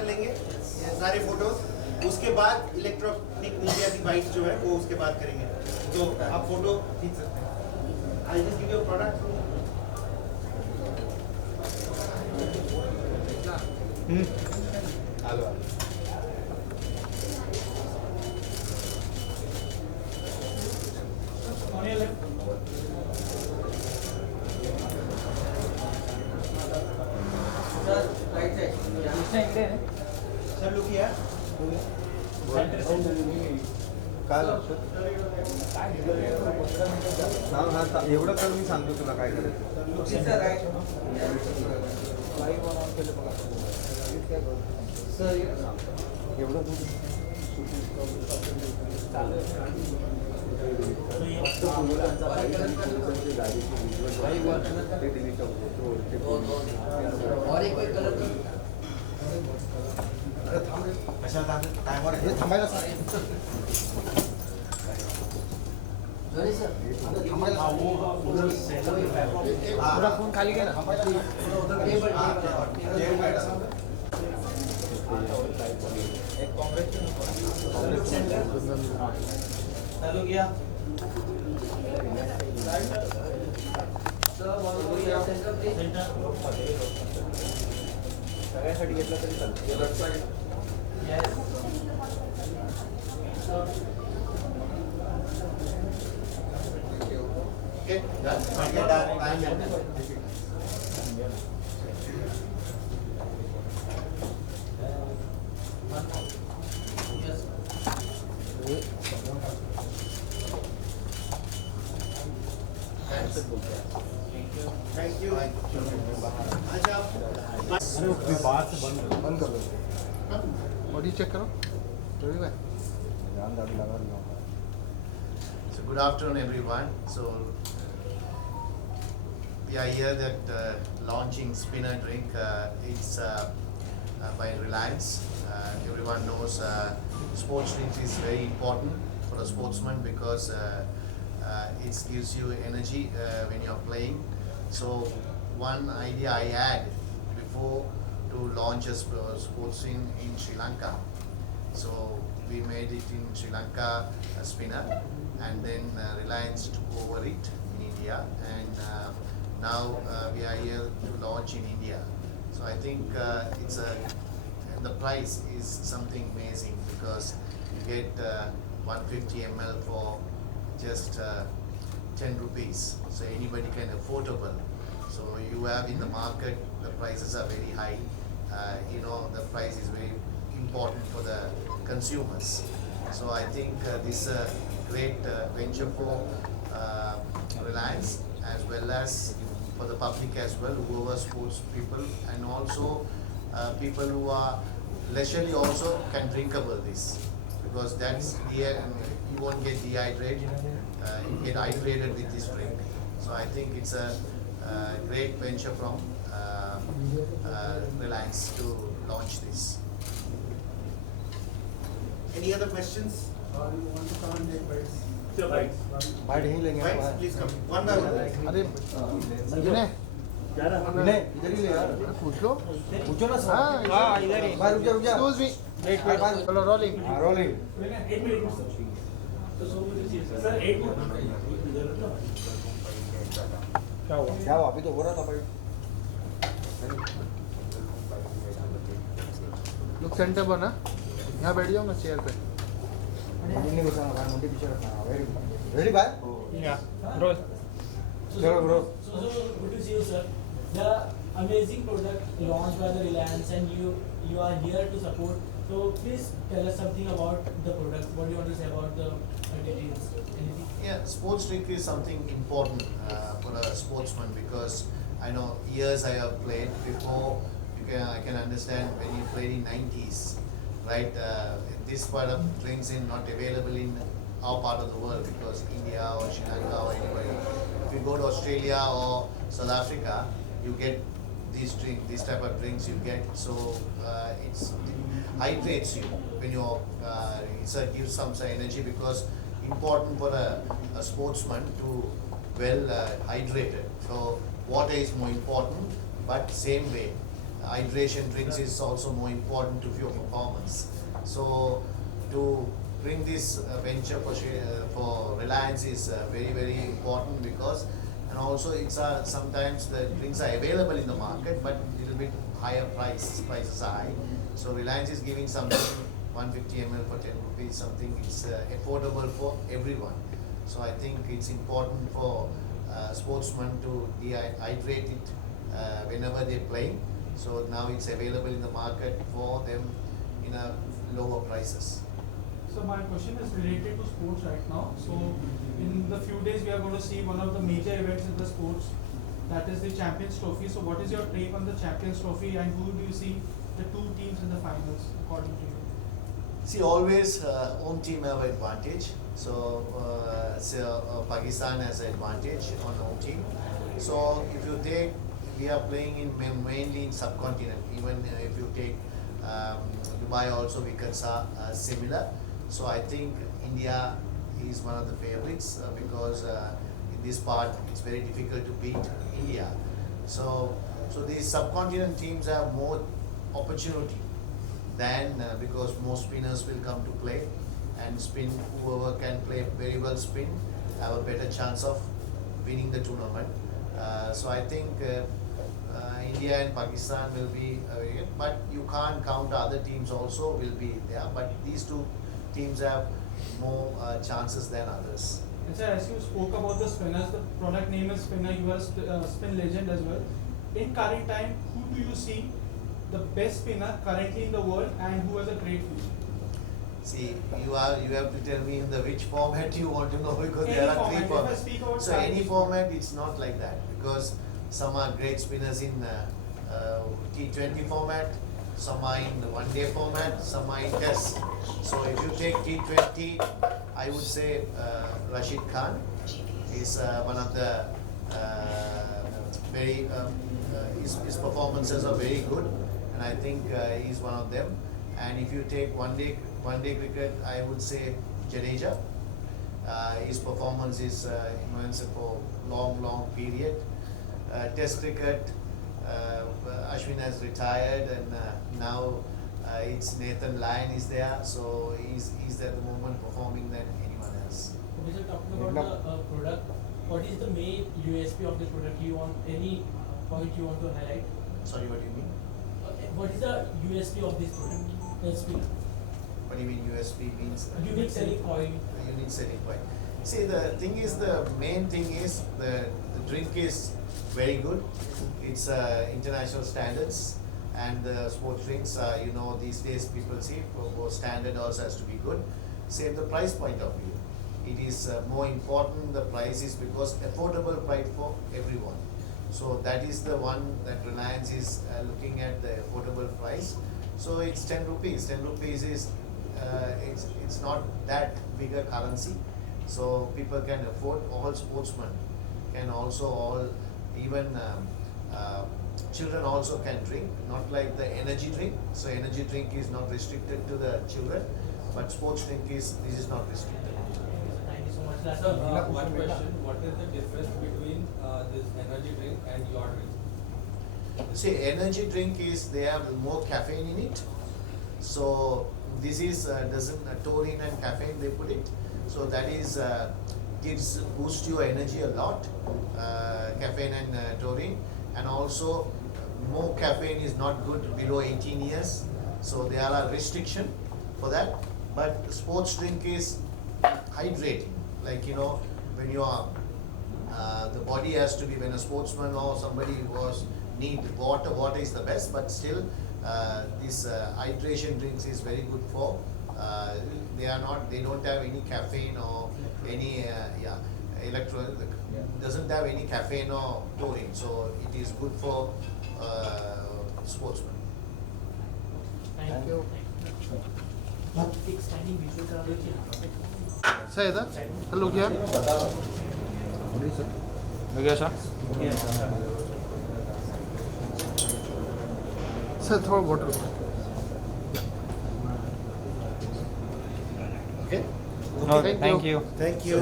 कर लेंगे ये सारे फोटोज, उसके बाद इलेक्ट्रॉनिक मीडिया की बाइट जो है वो उसके बाद करेंगे, तो आप फोटो खींच सकते हैं। I just give you product. Hello sir look here. काय लक्षात एवढं कर, मी सांगतो तुला काय करायचं. एवढं और एक कोई कलर कशाला टायमर हे थांबायला सांग. जोरी सर थोडा फोन खाली घे ना. एक कांग्रेस चालू किया। सगळ्यासाठी घेतलं तरी चालतं. Thank you. अच्छा बंद कर दो. बॉडी चेक करो. जोड़ी भाई ध्यान दादी लगा दिया. So good afternoon, everyone. So we are here that launching Spinner drink. It's by Reliance. Everyone knows sports drink is very important for a sportsman because it gives you energy when you're playing. So one idea I had before to launch a sports drink in Sri Lanka. So we made it in Sri Lanka, a Spinner, and then Reliance took over it in India, and now we are here to launch in India. So I think the price is something amazing because you get 150 ml for just 10 rupees. So anybody can affordable. So you have in the market, the prices are very high. The price is very important for the consumers. So I think this is a great venture for Reliance as well as for the public as well, whoever sports people, and also people who are leisurely also can drinkable this, because that's here you won't get dehydrated, you get hydrated with this drink. So I think it's a great venture from Reliance to launch this. any other questions or you want to come and take bites? Bite यहीं लेंगे. Bites, please come one by one. अरे विनय विनय इधर ही ले यार. अरे पूछ लो. पूछो ना सर. हाँ इधर ही. भाई रुक जा. Excuse me. वेट. चलो रोलिंग. हाँ रोलिंग. क्या हुआ अभी तो हो रहा था भाई. लुक सेंटर पर ना. यहाँ बैठ जाओ ना चेयर पे. नहीं घुसाना भाई. मुंडी पीछे रखना. वेरी भाई. Bro. चलो bro. So good to see you, sir. The amazing product launched by the Reliance, and you are here to support. So please tell us something about the product. What do you want to say about the details? Anything? Yeah, sports drink is something important for a sportsman, because I know years I have played before. I can understand when you played in 90s, right? This part of drinks is not available in our part of the world, because India or Sri Lanka or anybody. If you go to Australia or South Africa, you get this type of drinks you get. So it hydrates you when you're. It gives some energy, because important for a sportsman to hydrated. So water is more important, but same way hydration drinks is also more important to your performance. So to bring this venture for Reliance is very important because, and also it's sometimes the drinks are available in the market but little bit higher prices are high. So Reliance is giving something 150 ml for 10 rupees, something it's affordable for everyone. So I think it's important for sportsmen to dehydrate it whenever they play. So now it's available in the market for them in a lower prices. So my question is related to sports right now. So in the few days we are going to see one of the major events in the sports, that is the Champions Trophy. So what is your take on the Champions Trophy and who do you see the two teams in the finals according to you? See, always home team have advantage. So Pakistan has advantage on home team. So if you take, we are playing in mainly in subcontinent. Even if you take Dubai also, wickets are similar. So I think India is one of the favorites because in this part it's very difficult to beat India. So these subcontinent teams have more opportunity than because more spinners will come to play and spin. Whoever can play very well spin have a better chance of winning the tournament. So I think India and Pakistan will be, but you can't count other teams also will be there. But these two teams have more chances than others. And sir, as you spoke about the spinners, the product name is spinner. You are a spin legend as well. In current time, who do you see the best spinner currently in the world and who has a great future? See, you have to tell me in the which format you want to know because Any there are format. three If I formats. speak about So any Chinese format, it's not like that because some are great spinners in T20 format, some are in the one-day format, some are in test. So if you take T20, I would say Rashid Khan is one of the very his performances are very good, and I think he's one of them. And if you take one-day cricket, I would say Jadeja. His performance is immense for long period. Test cricket, Ashwin has retired, and now it's Nathan Lyon is there, so he's at the moment performing than anyone else. Okay, so talking about the product, what is the main USP of this product? You want any point you want to highlight? Sorry, what do you mean? What is the USP of this product? The spinner. What do you mean USP means? Unique selling point. Unique selling point. See, the thing is, the main thing is the drink is very good. It's international standards, and the sports drinks, these days people see for standard also has to be good. Same the price point of view. It is more important, the price is because affordable price for everyone. So that is the one that Reliance is looking at, the affordable price. So it's 10 rupees. 10 rupees is, it's not that big a currency. So people can afford, all sportsmen can also, even children also can drink, not like the energy drink. So energy drink is not restricted to the children, but sports drink this is not restricted. Thank you so much. That's Sir, one question. What is the difference between this energy drink and your drink? See, energy drink is, they have more caffeine in it. So this is doesn't taurine and caffeine they put it. So that is boosts your energy a lot, caffeine and taurine, and also more caffeine is not good below 18 years. So there are restriction for that. But sports drink is hydrating, like when you are the body has to be, when a sportsman or somebody need water is the best, but still this hydration drinks is very good for they don't have any caffeine or any doesn't have any caffeine or taurine, so it is good for sportsmen. Thank you. एक standing visual करा दीजिए। Sir इधर hello क्या हो गया sir थोड़ा water Okay? Okay, thank you. Thank you.